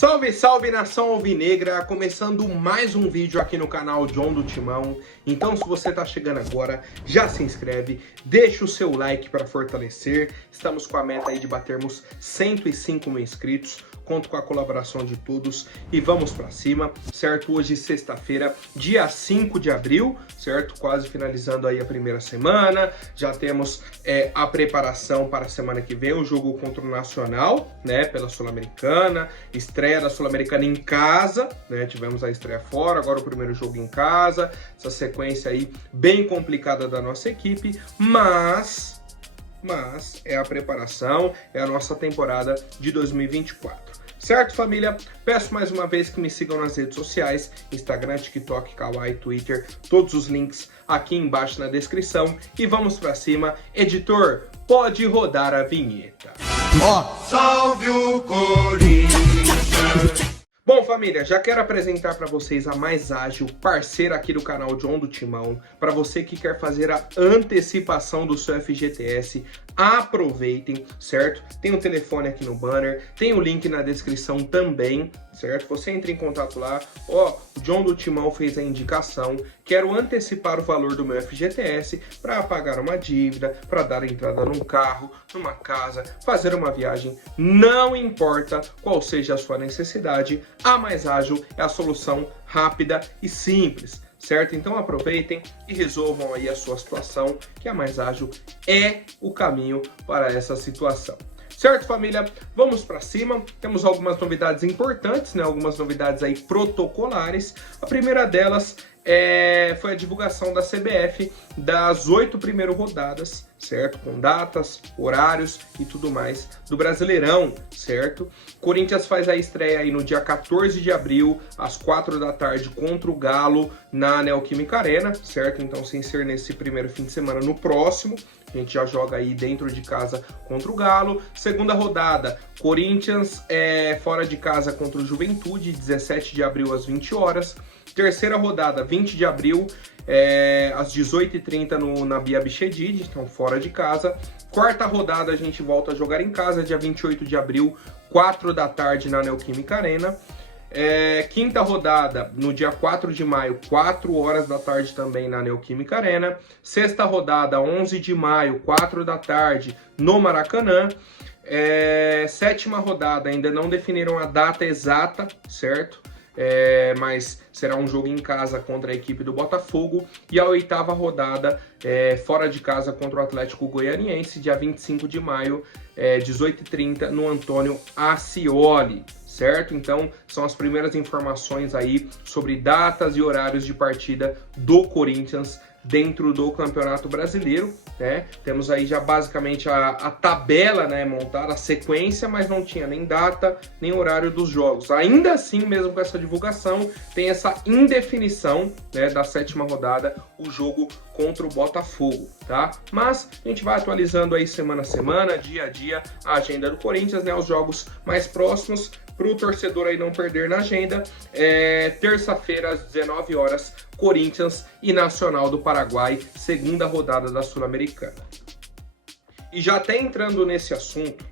Salve, salve nação alvinegra, começando mais um vídeo aqui no canal John do Timão. Então se você tá chegando agora, já se inscreve, deixa o seu like para fortalecer. Estamos com a meta aí de batermos 105 mil inscritos. Conto com a colaboração de todos e vamos para cima, certo? Hoje sexta-feira, dia 5 de abril, certo? Quase finalizando aí a primeira semana. Já temos a preparação para a semana que vem, o jogo contra o Nacional, né? Pela Sul-Americana, estreia da Sul-Americana em casa, né? Tivemos a estreia fora, agora o primeiro jogo em casa. Essa sequência aí bem complicada da nossa equipe, mas é a preparação, é a nossa temporada de 2024. Certo, família? Peço mais uma vez que me sigam nas redes sociais, Instagram, TikTok, Kawaii, Twitter, todos os links aqui embaixo na descrição. E vamos pra cima. Editor, pode rodar a vinheta. Salve o Corinthians! Bom, família, já quero apresentar para vocês a Mais Ágil, parceira aqui do canal John do Timão. Para você que quer fazer a antecipação do seu FGTS, aproveitem, certo? Tem o telefone aqui no banner, tem o link na descrição também, certo? Você entra em contato lá, o John do Timão fez a indicação, quero antecipar o valor do meu FGTS para pagar uma dívida, para dar entrada num carro, numa casa, fazer uma viagem, não importa qual seja a sua necessidade, a Mais Ágil é a solução rápida e simples. Certo? Então aproveitem e resolvam aí a sua situação, que a Mais Ágil é o caminho para essa situação. Certo, família? Vamos para cima. Temos algumas novidades importantes, né? Algumas novidades aí protocolares. A primeira delas foi a divulgação da CBF das 8 primeiras rodadas, certo? Com datas, horários e tudo mais do Brasileirão, certo? Corinthians faz a estreia aí no dia 14 de abril, às 4 da tarde, contra o Galo na Neoquímica Arena, certo? Então, sem ser nesse primeiro fim de semana, no próximo, a gente já joga aí dentro de casa contra o Galo. Segunda rodada, Corinthians fora de casa contra o Juventude, 17 de abril às 20 horas. Terceira rodada, 20 de abril, às 18h30 na Bia Bichedid, então fora de casa. Quarta rodada, a gente volta a jogar em casa, dia 28 de abril, 4 da tarde na Neoquímica Arena. Quinta rodada, no dia 4 de maio, 4 horas da tarde também na Neoquímica Arena. Sexta rodada, 11 de maio, 4 da tarde no Maracanã. Sétima rodada, ainda não definiram a data exata, certo? Mas será um jogo em casa contra a equipe do Botafogo. E a oitava rodada fora de casa contra o Atlético Goianiense, dia 25 de maio, 18h30 no Antônio Ascioli, certo? Então são as primeiras informações aí sobre datas e horários de partida do Corinthians dentro do Campeonato Brasileiro, né? Temos aí já basicamente a tabela, né, montada, a sequência, mas não tinha nem data, nem horário dos jogos. Ainda assim, mesmo com essa divulgação, tem essa indefinição, né, da sétima rodada, o jogo contra o Botafogo, tá? Mas a gente vai atualizando aí semana a semana, dia a dia, a agenda do Corinthians, né, os jogos mais próximos, para o torcedor aí não perder na agenda. Terça-feira, às 19 horas, Corinthians e Nacional do Paraguai, segunda rodada da Sul-Americana. E já até entrando nesse assunto,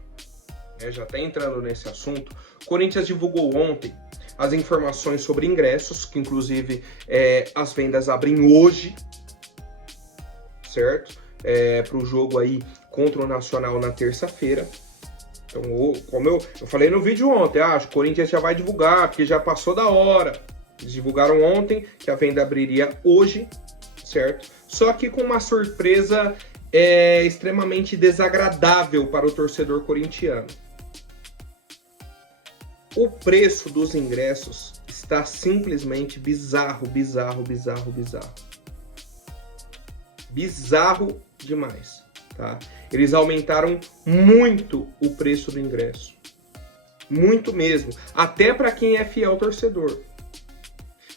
Corinthians divulgou ontem as informações sobre ingressos, que inclusive as vendas abrem hoje, certo? Para o jogo aí contra o Nacional na terça-feira. Então, como eu falei no vídeo ontem, o Corinthians já vai divulgar, porque já passou da hora. Eles divulgaram ontem que a venda abriria hoje, certo? Só que com uma surpresa extremamente desagradável para o torcedor corintiano. O preço dos ingressos está simplesmente bizarro. Bizarro demais, tá? Eles aumentaram muito o preço do ingresso. Muito mesmo. Até para quem é fiel torcedor.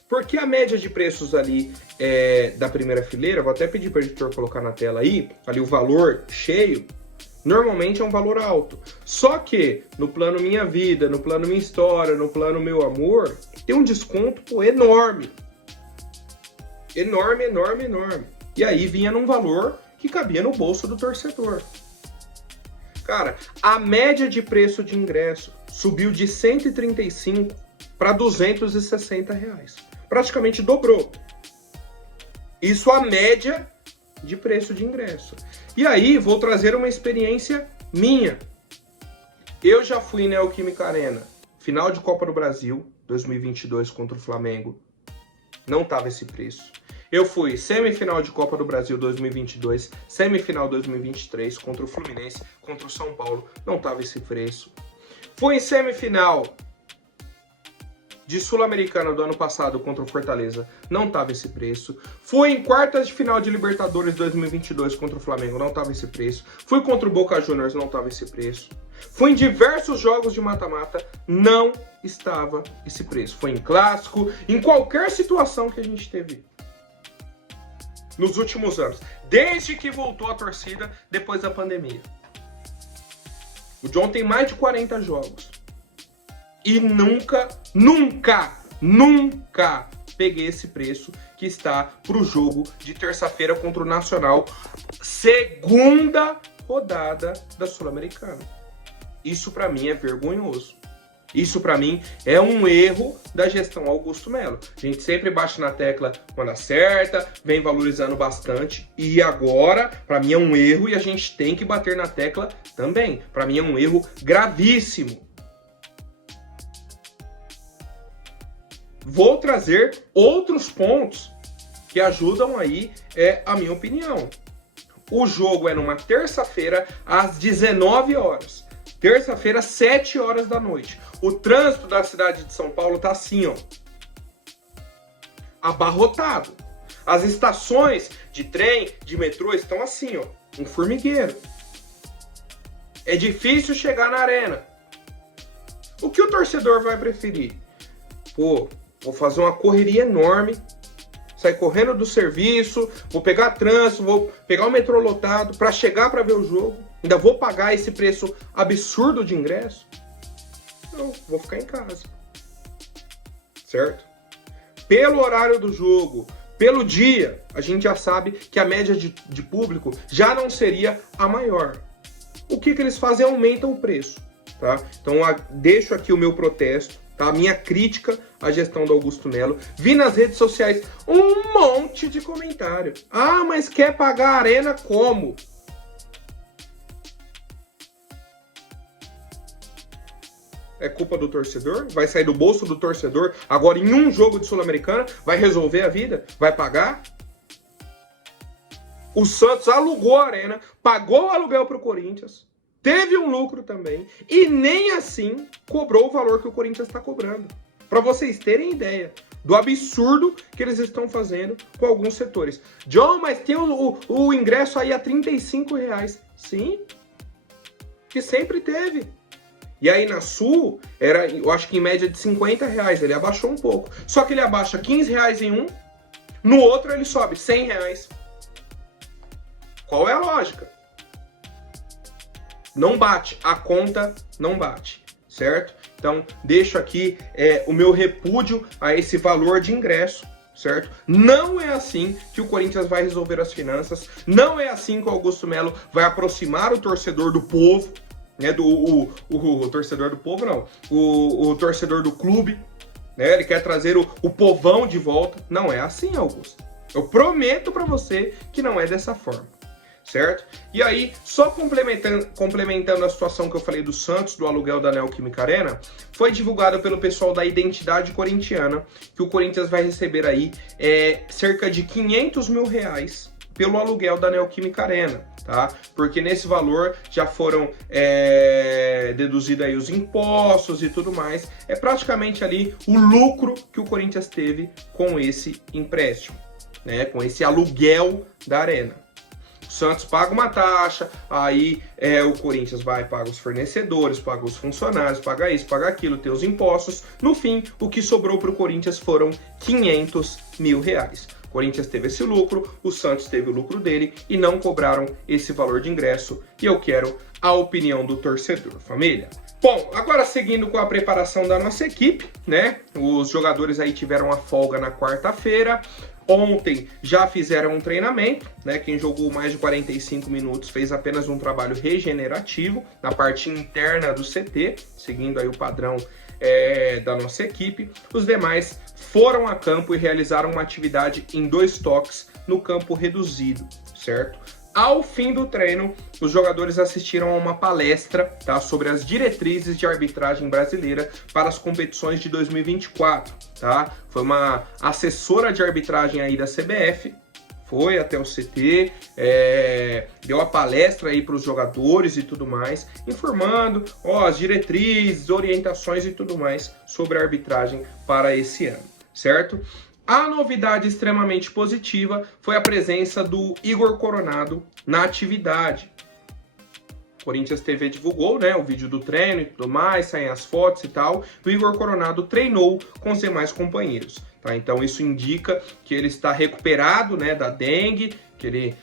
Porque a média de preços ali da primeira fileira, vou até pedir para o editor colocar na tela aí, ali o valor cheio, normalmente é um valor alto. Só que no plano Minha Vida, no plano Minha História, no plano Meu Amor, tem um desconto enorme. Enorme. E aí vinha num valor que cabia no bolso do torcedor. Cara, a média de preço de ingresso subiu de 135 para 260 reais. Praticamente dobrou. Isso a média de preço de ingresso. E aí, vou trazer uma experiência minha. Eu já fui em Neoquímica Arena, final de Copa do Brasil, 2022 contra o Flamengo. Não tava esse preço. Eu fui semifinal de Copa do Brasil 2022, semifinal 2023 contra o Fluminense, contra o São Paulo. Não tava esse preço. Fui em semifinal de Sul-Americana do ano passado contra o Fortaleza, não tava esse preço. Fui em quartas de final de Libertadores 2022 contra o Flamengo, não tava esse preço. Fui contra o Boca Juniors, não tava esse preço. Fui em diversos jogos de mata-mata, não estava esse preço. Foi em clássico, em qualquer situação que a gente teve nos últimos anos, desde que voltou a torcida depois da pandemia. O John tem mais de 40 jogos. E nunca peguei esse preço que está pro jogo de terça-feira contra o Nacional, segunda rodada da Sul-Americana. Isso pra mim é vergonhoso. Isso pra mim é um erro da gestão Augusto Melo. A gente sempre bate na tecla quando acerta, vem valorizando bastante, e agora pra mim é um erro e a gente tem que bater na tecla também. Pra mim é um erro gravíssimo. Vou trazer outros pontos que ajudam aí a minha opinião. O jogo é numa terça-feira às 19 horas. Terça-feira, 7 horas da noite. O trânsito da cidade de São Paulo tá assim, ó, abarrotado. As estações de trem, de metrô estão assim, ó, um formigueiro. É difícil chegar na arena. O que o torcedor vai preferir? Pô, vou fazer uma correria enorme, sair correndo do serviço, vou pegar trânsito, vou pegar o metrô lotado para chegar para ver o jogo. Ainda vou pagar esse preço absurdo de ingresso? Não, vou ficar em casa. Certo? Pelo horário do jogo, pelo dia, a gente já sabe que a média de público já não seria a maior. O que eles fazem? Aumentam o preço. Tá? Então, deixo aqui o meu protesto, tá? A minha crítica à gestão do Augusto Melo. Vi nas redes sociais um monte de comentário. Ah, mas quer pagar a arena como? É culpa do torcedor? Vai sair do bolso do torcedor agora em um jogo de Sul-Americana? Vai resolver a vida? Vai pagar? O Santos alugou a arena, pagou o aluguel para o Corinthians, teve um lucro também e nem assim cobrou o valor que o Corinthians está cobrando. Para vocês terem ideia do absurdo que eles estão fazendo com alguns setores. John, mas tem o ingresso aí a R$35. Sim, que sempre teve. E aí na Sul, era, eu acho que em média de R$50, ele abaixou um pouco. Só que ele abaixa R$15 em um, no outro ele sobe R$100. Qual é a lógica? Não bate, a conta não bate, certo? Então, deixo aqui o meu repúdio a esse valor de ingresso, certo? Não é assim que o Corinthians vai resolver as finanças, não é assim que o Augusto Melo vai aproximar o torcedor do povo, né, o torcedor do povo não, o torcedor do clube, né, ele quer trazer o povão de volta. Não é assim, Augusto. Eu prometo para você que não é dessa forma, certo? E aí, só complementando a situação que eu falei do Santos, do aluguel da Neoquímica Arena, foi divulgado pelo pessoal da Identidade Corintiana que o Corinthians vai receber aí cerca de R$500 mil pelo aluguel da Neoquímica Arena. Tá? Porque nesse valor já foram deduzidos aí os impostos e tudo mais. É praticamente ali o lucro que o Corinthians teve com esse empréstimo, né? Com esse aluguel da arena. O Santos paga uma taxa, aí o Corinthians vai paga os fornecedores, paga os funcionários, paga isso, paga aquilo, tem os impostos. No fim, o que sobrou para o Corinthians foram R$500 mil. O Corinthians teve esse lucro, o Santos teve o lucro dele e não cobraram esse valor de ingresso. E eu quero a opinião do torcedor, família. Bom, agora seguindo com a preparação da nossa equipe, né? Os jogadores aí tiveram a folga na quarta-feira. Ontem já fizeram um treinamento, né? Quem jogou mais de 45 minutos fez apenas um trabalho regenerativo na parte interna do CT, seguindo aí o padrão da nossa equipe. Os demais foram a campo e realizaram uma atividade em 2 toques no campo reduzido, certo? Ao fim do treino, os jogadores assistiram a uma palestra, tá, sobre as diretrizes de arbitragem brasileira para as competições de 2024, tá? Foi uma assessora de arbitragem aí da CBF, foi até o CT, deu a palestra aí para os jogadores e tudo mais, informando as diretrizes, orientações e tudo mais sobre a arbitragem para esse ano, certo? A novidade extremamente positiva foi a presença do Igor Coronado na atividade. O Corinthians TV divulgou, né, o vídeo do treino e tudo mais, saem as fotos e tal. O Igor Coronado treinou com os demais companheiros, tá? Então isso indica que ele está recuperado, né, da dengue, que ele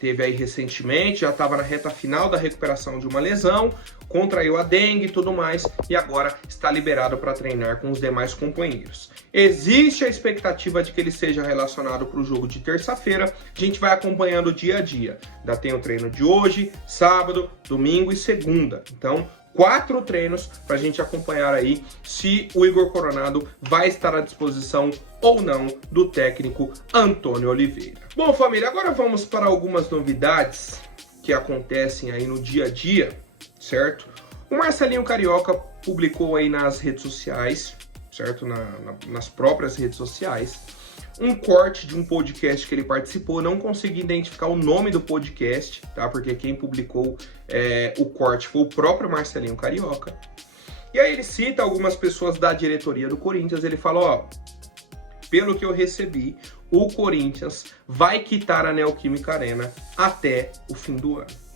teve aí recentemente, já estava na reta final da recuperação de uma lesão, contraiu a dengue e tudo mais, e agora está liberado para treinar com os demais companheiros. Existe a expectativa de que ele seja relacionado para o jogo de terça-feira. A gente vai acompanhando dia a dia. Ainda tem o treino de hoje, sábado, domingo e segunda. Então, 4 treinos para a gente acompanhar aí se o Igor Coronado vai estar à disposição ou não do técnico Antônio Oliveira. Bom, família, agora vamos para algumas novidades que acontecem aí no dia a dia, certo? O Marcelinho Carioca publicou aí nas redes sociais, certo? Nas próprias redes sociais, um corte de um podcast que ele participou. Não consegui identificar o nome do podcast, tá? Porque quem publicou o corte foi o próprio Marcelinho Carioca. E aí ele cita algumas pessoas da diretoria do Corinthians. Ele fala, pelo que eu recebi, o Corinthians vai quitar a Neoquímica Arena até o fim do ano.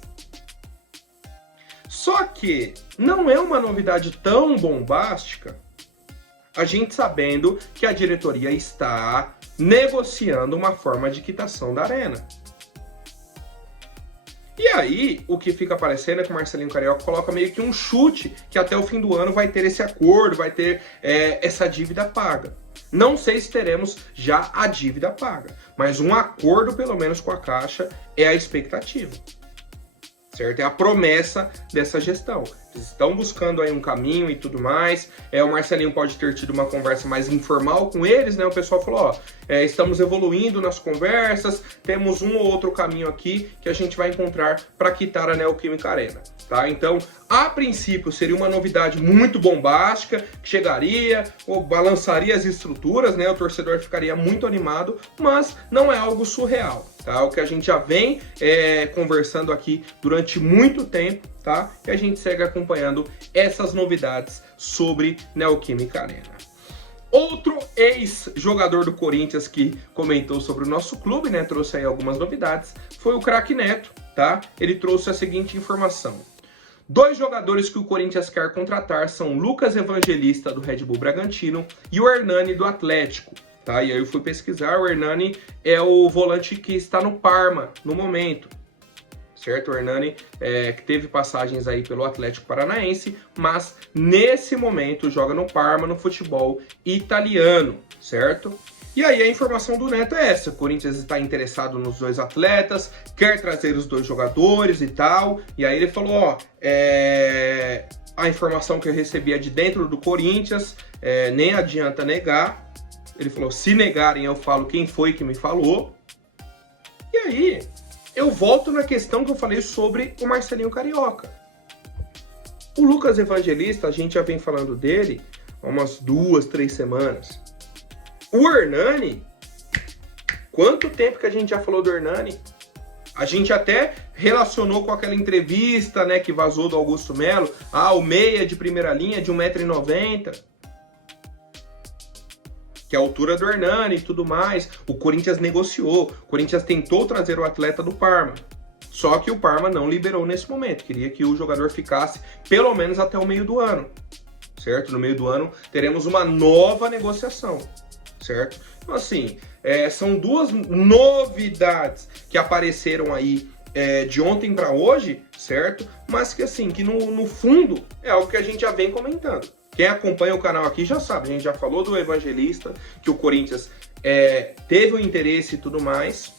Só que não é uma novidade tão bombástica, a gente sabendo que a diretoria está negociando uma forma de quitação da arena. E aí, o que fica aparecendo é que o Marcelinho Carioca coloca meio que um chute que até o fim do ano vai ter esse acordo, vai ter essa dívida paga. Não sei se teremos já a dívida paga, mas um acordo pelo menos com a Caixa é a expectativa. Certo? É a promessa dessa gestão. Eles estão buscando aí um caminho e tudo mais. O Marcelinho pode ter tido uma conversa mais informal com eles, né? O pessoal falou, estamos evoluindo nas conversas, temos um ou outro caminho aqui que a gente vai encontrar para quitar a Neoquímica Arena, tá? Então, a princípio, seria uma novidade muito bombástica, que chegaria, ou balançaria as estruturas, né? O torcedor ficaria muito animado, mas não é algo surreal, tá? O que a gente já vem conversando aqui durante muito tempo, tá? E a gente segue acompanhando essas novidades sobre Neoquímica Arena. Outro ex-jogador do Corinthians que comentou sobre o nosso clube, né? Trouxe aí algumas novidades, foi o Craque Neto, tá? Ele trouxe a seguinte informação. 2 jogadores que o Corinthians quer contratar são Lucas Evangelista, do Red Bull Bragantino, e o Hernani, do Atlético. Tá? E aí eu fui pesquisar, o Hernani é o volante que está no Parma no momento, certo? O Hernani que teve passagens aí pelo Atlético Paranaense, mas nesse momento joga no Parma, no futebol italiano, certo? E aí a informação do Neto é essa, o Corinthians está interessado nos 2 atletas, quer trazer os 2 jogadores e tal, e aí ele falou, a informação que eu recebi é de dentro do Corinthians, nem adianta negar. Ele falou, se negarem eu falo quem foi que me falou. E aí, eu volto na questão que eu falei sobre o Marcelinho Carioca. O Lucas Evangelista, a gente já vem falando dele há umas 2, 3 semanas. O Hernani, quanto tempo que a gente já falou do Hernani? A gente até relacionou com aquela entrevista, né, que vazou do Augusto Melo. O meia de primeira linha de 1,90 m. Que é a altura do Hernani e tudo mais. O Corinthians negociou, o Corinthians tentou trazer o atleta do Parma. Só que o Parma não liberou nesse momento, queria que o jogador ficasse pelo menos até o meio do ano, certo? No meio do ano teremos uma nova negociação, certo? Então assim, são 2 novidades que apareceram aí de ontem para hoje, certo? Mas que assim, que no fundo é algo que a gente já vem comentando. Quem acompanha o canal aqui já sabe, a gente já falou do Evangelista, que o Corinthians teve o interesse e tudo mais,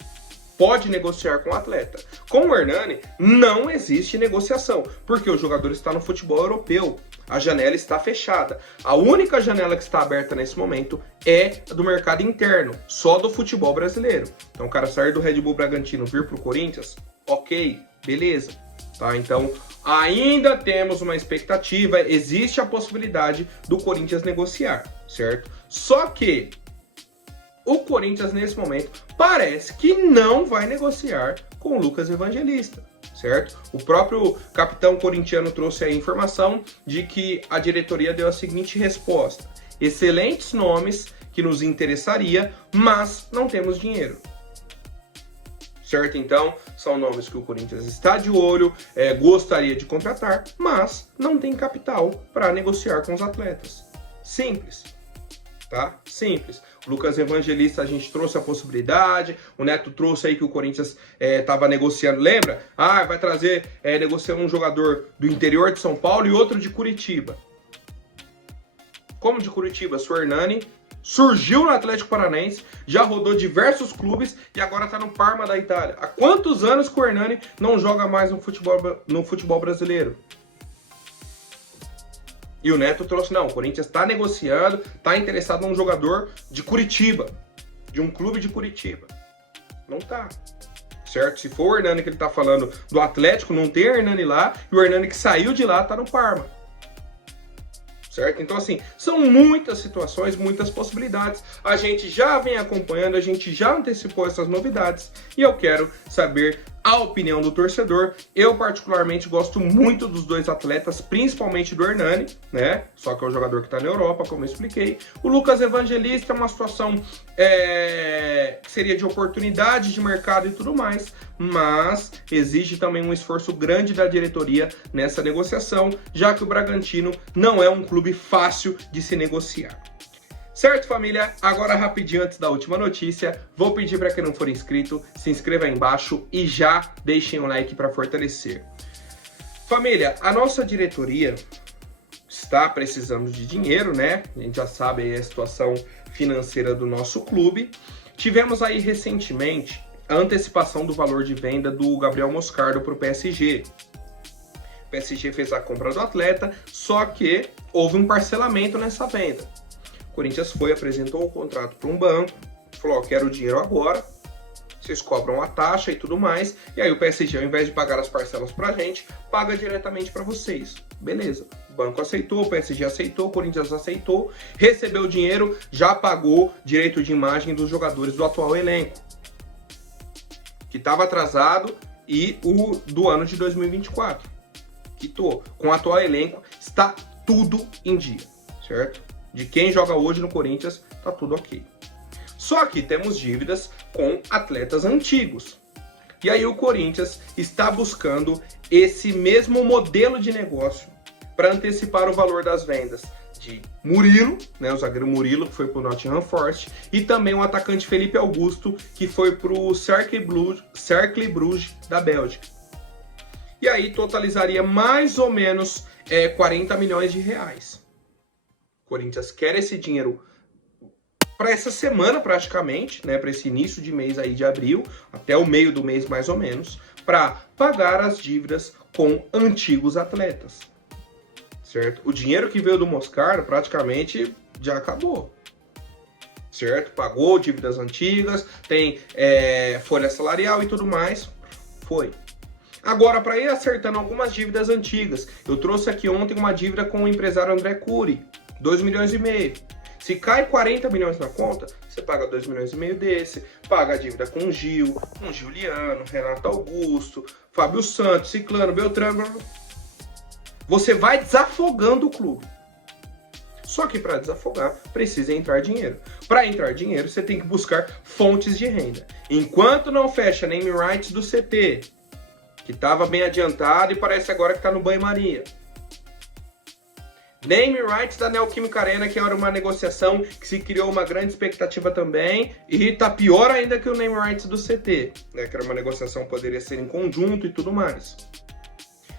pode negociar com o atleta. Com o Hernani, não existe negociação, porque o jogador está no futebol europeu, a janela está fechada. A única janela que está aberta nesse momento é do mercado interno, só do futebol brasileiro. Então o cara sair do Red Bull Bragantino vir para o Corinthians, ok, beleza. Tá? Então ainda temos uma expectativa, existe a possibilidade do Corinthians negociar, certo? Só que o Corinthians nesse momento parece que não vai negociar com o Lucas Evangelista, certo? O próprio capitão corintiano trouxe a informação de que a diretoria deu a seguinte resposta: excelentes nomes que nos interessaria, mas não temos dinheiro. Certo? Então, são nomes que o Corinthians está de olho, gostaria de contratar, mas não tem capital para negociar com os atletas. Simples. Tá? Simples. O Lucas Evangelista, a gente trouxe a possibilidade, o Neto trouxe aí que o Corinthians estava negociando, lembra? Vai trazer, negociando um jogador do interior de São Paulo e outro de Curitiba. Como de Curitiba? O Hernani surgiu no Atlético Paranaense, já rodou diversos clubes e agora está no Parma da Itália. Há quantos anos que o Hernani não joga mais no futebol brasileiro? E o Neto trouxe, não, o Corinthians está negociando, está interessado num jogador de Curitiba, de um clube de Curitiba. Não tá, certo? Se for o Hernani que ele tá falando do Atlético, não tem Hernani lá, e o Hernani que saiu de lá tá no Parma. Certo? Então, assim, são muitas situações, muitas possibilidades. A gente já vem acompanhando, a gente já antecipou essas novidades e eu quero saber a opinião do torcedor. Eu, particularmente, gosto muito dos dois atletas, principalmente do Hernani, né? Só que é o jogador que tá na Europa, como eu expliquei. O Lucas Evangelista é uma situação que seria de oportunidade de mercado e tudo mais, mas exige também um esforço grande da diretoria nessa negociação, já que o Bragantino não é um clube fácil de se negociar. Certo, família? Agora, rapidinho, antes da última notícia, vou pedir para quem não for inscrito, se inscreva aí embaixo e já deixem um like para fortalecer. Família, a nossa diretoria está precisando de dinheiro, né? A gente já sabe aí a situação financeira do nosso clube. Tivemos aí recentemente a antecipação do valor de venda do Gabriel Moscardo para o PSG. O PSG fez a compra do atleta, só que houve um parcelamento nessa venda. O Corinthians apresentou o contrato para um banco, falou, ó, quero o dinheiro agora, vocês cobram a taxa e tudo mais, e aí o PSG, ao invés de pagar as parcelas pra gente, paga diretamente para vocês. Beleza, o banco aceitou, o PSG aceitou, o Corinthians aceitou, recebeu o dinheiro, já pagou direito de imagem dos jogadores do atual elenco, que estava atrasado, e o do ano de 2024. Quitou. Com o atual elenco, está tudo em dia, certo? De quem joga hoje no Corinthians, tá tudo ok. Só que temos dívidas com atletas antigos. E aí o Corinthians está buscando esse mesmo modelo de negócio para antecipar o valor das vendas de Murilo, né, o zagueiro Murilo, que foi para o Nottingham Forest, e também o atacante Felipe Augusto, que foi para o Cercle Bruges da Bélgica. E aí totalizaria mais ou menos 40 milhões de reais. O Corinthians quer esse dinheiro para essa semana praticamente, né, para esse início de mês aí de abril, até o meio do mês mais ou menos, para pagar as dívidas com antigos atletas, certo? O dinheiro que veio do Moscardo praticamente já acabou, certo? Pagou dívidas antigas, tem folha salarial e tudo mais, foi. Agora, para ir acertando algumas dívidas antigas, eu trouxe aqui ontem uma dívida com o empresário André Cury, 2,5 milhões. Se cai 40 milhões na conta, você paga 2,5 milhões desse, paga a dívida com o Gil, com Juliano, Renato Augusto, Fábio Santos, Ciclano, Beltrano. Você vai desafogando o clube. Só que para desafogar, precisa entrar dinheiro. Para entrar dinheiro, você tem que buscar fontes de renda. Enquanto não fecha name rights do CT, que estava bem adiantado e parece agora que está no banho-maria. Name rights da Neoquímica Arena, que era uma negociação que se criou uma grande expectativa também, e tá pior ainda que o name rights do CT, né, que era uma negociação que poderia ser em conjunto e tudo mais.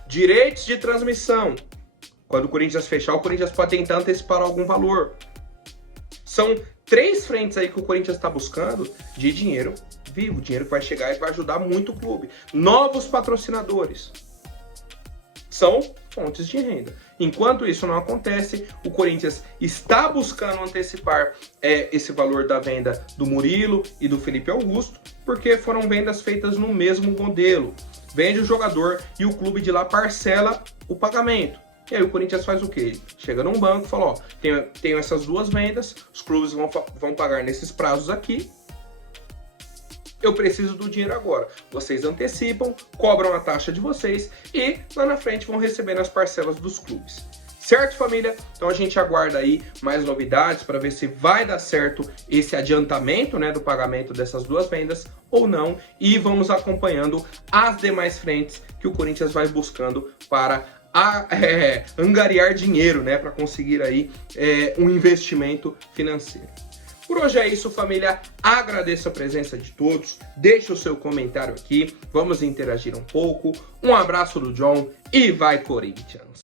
Direitos de transmissão, Quando o Corinthians fechar, o Corinthians pode tentar antecipar algum valor. São 3 frentes aí que o Corinthians está buscando de dinheiro vivo, dinheiro que vai chegar e vai ajudar muito o clube. Novos patrocinadores. São fontes de renda. Enquanto isso não acontece, o Corinthians está buscando antecipar esse valor da venda do Murilo e do Felipe Augusto, porque foram vendas feitas no mesmo modelo. Vende o jogador e o clube de lá parcela o pagamento. E aí o Corinthians faz o quê? Chega num banco e fala, ó, tenho essas 2 vendas, os clubes vão pagar nesses prazos aqui, eu preciso do dinheiro agora. Vocês antecipam, cobram a taxa de vocês e lá na frente vão receber as parcelas dos clubes. Certo, família? Então a gente aguarda aí mais novidades para ver se vai dar certo esse adiantamento, né, do pagamento dessas 2 vendas ou não. E vamos acompanhando as demais frentes que o Corinthians vai buscando para angariar dinheiro, né, para conseguir aí um investimento financeiro. Por hoje é isso, família. Agradeço a presença de todos. Deixe o seu comentário aqui. Vamos interagir um pouco. Um abraço do John e vai, Corinthians!